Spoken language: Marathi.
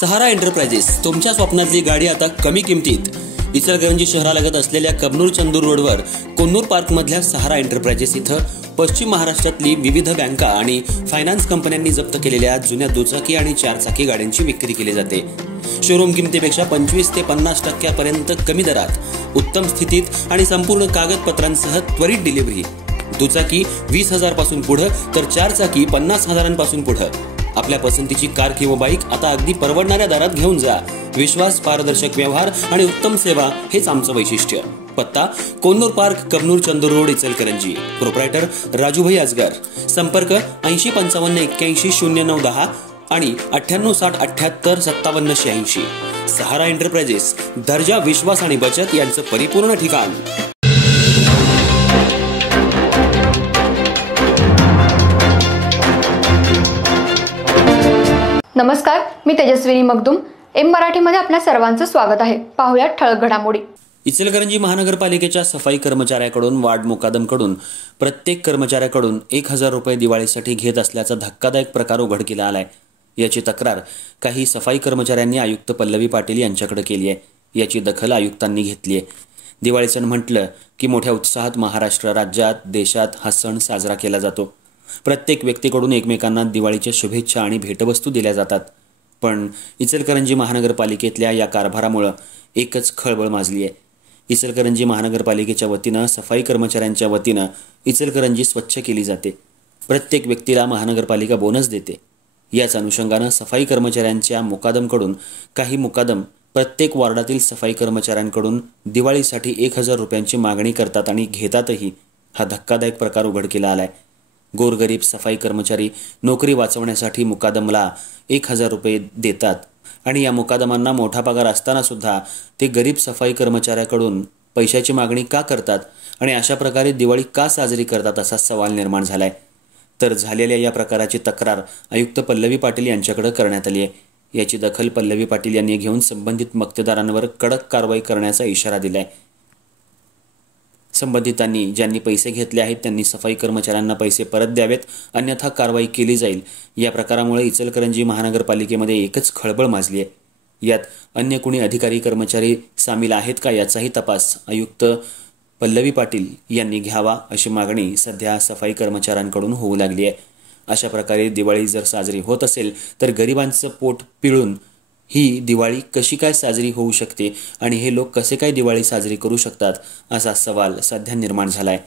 सहारा एंटरप्राइजेस तुमच्या स्वप्नातली गाडी आता कमी किमतीत। इचलकरंजी शहरालगत असलेल्या कबनूर चंदूर रोडवर कोन्नूर पार्क मधल्या सहारा एंटरप्राइजेस इथं पश्चिम महाराष्ट्रातली विविध बँका आणि फायनान्स कंपन्यांनी जप्त केलेल्या जुन्या दुचाकी आणि चारचाकी गाड्यांची विक्री केली जाते। शोरूम किमतीपेक्षा 25 ते 50% पर्यंत कमी दरात उत्तम स्थितीत आणि संपूर्ण कागदपत्रांसह त्वरित डिलिव्हरी। दुचाकी 20,000 पासून पुढे तर चारचाकी 50,000 पासून पुढे। आपल्या पसंतीची कार किंवा बाईक आता अगदी परवडणाऱ्या दरात घेऊन जा। विश्वास, पारदर्शक व्यवहार आणि उत्तम सेवा हेच आमचं वैशिष्ट्य। पत्ता Konnur park, Kabnur Chandur road, Ichalkaranji. Proprietor Rajubhai Azgar. संपर्क 8055810910 आणि 9860785786। सहारा एंटरप्राइजेस, दर्जा, विश्वास आणि बचत यांचं परिपूर्ण ठिकाण। नमस्कार, मी तेजस्विनी मगदूम। एम मराठीमध्ये आपल्या सर्वांचं स्वागत आहे। पाहूया ठळक घडामोडी। इचलकरंजी महानगरपालिकेच्या सफाई कर्मचाऱ्याकडून वार्ड मुकादमकडून प्रत्येक कर्मचाऱ्याकडून 1,000 रुपये दिवाळीसाठी घेत असल्याचा धक्कादायक प्रकार उघडकीला आलाय। याची तक्रार काही सफाई कर्मचाऱ्यांनी आयुक्त पल्लवी पाटील यांच्याकडे केली आहे। याची दखल आयुक्तांनी घेतली आहे। दिवाळी सण म्हटलं की मोठ्या उत्साहात महाराष्ट्र राज्यात, देशात हा सण साजरा केला जातो। प्रत्येक व्यक्तीकडून एकमेकांना दिवाळीच्या शुभेच्छा आणि भेटवस्तू दिल्या जातात। पण इचलकरंजी महानगरपालिकेतल्या या कारभारामुळे एकच खळबळ माजली आहे। इचलकरंजी महानगरपालिकेच्या वतीनं सफाई कर्मचाऱ्यांच्या वतीनं इचलकरंजी स्वच्छ केली जाते। प्रत्येक व्यक्तीला महानगरपालिका बोनस देते। याच अनुषंगानं सफाई कर्मचाऱ्यांच्या मुकादमकडून काही मुकादम प्रत्येक वॉर्डातील सफाई कर्मचाऱ्यांकडून दिवाळीसाठी 1,000 रुपयांची मागणी करतात आणि घेतातही। हा धक्कादायक प्रकार उघडकीला आलाय। गोरगरीब सफाई कर्मचारी नोकरी वाचवण्यासाठी मुकादमला 1,000 रुपये देतात आणि या मुकादमांना मोठा पगार असताना सुद्धा ते गरीब सफाई कर्मचाऱ्याकडून पैशाची मागणी का करतात आणि अशा प्रकारे दिवाळी का साजरी करतात असा सवाल निर्माण झालाय। तर झालेल्या या प्रकाराची तक्रार आयुक्त पल्लवी पाटील यांच्याकडे करण्यात आली आहे। याची दखल पल्लवी पाटील यांनी घेऊन संबंधित मक्तेदारांवर कडक कारवाई करण्याचा इशारा दिलाय। संबंधितांनी ज्यांनी पैसे घेतले आहेत त्यांनी सफाई कर्मचाऱ्यांना पैसे परत द्यावेत, अन्यथा कारवाई केली जाईल। या प्रकारामुळे इचलकरंजी महानगरपालिकेमध्ये एकच खळबळ माजली आहे। यात अन्य कुणी अधिकारी कर्मचारी सामील आहेत का याचाही तपास आयुक्त पल्लवी पाटील यांनी घ्यावा अशी मागणी सध्या सफाई कर्मचाऱ्यांकडून होऊ लागली आहे। अशा प्रकारे दिवाळी जर साजरी होत असेल तर गरिबांचं पोट पिळून ही दिवाळी कशी काय साजरी होऊ शकते आणि हे लोक कसे काय दिवाळी साजरी करू शकतात असा सवाल सध्या निर्माण झालाय।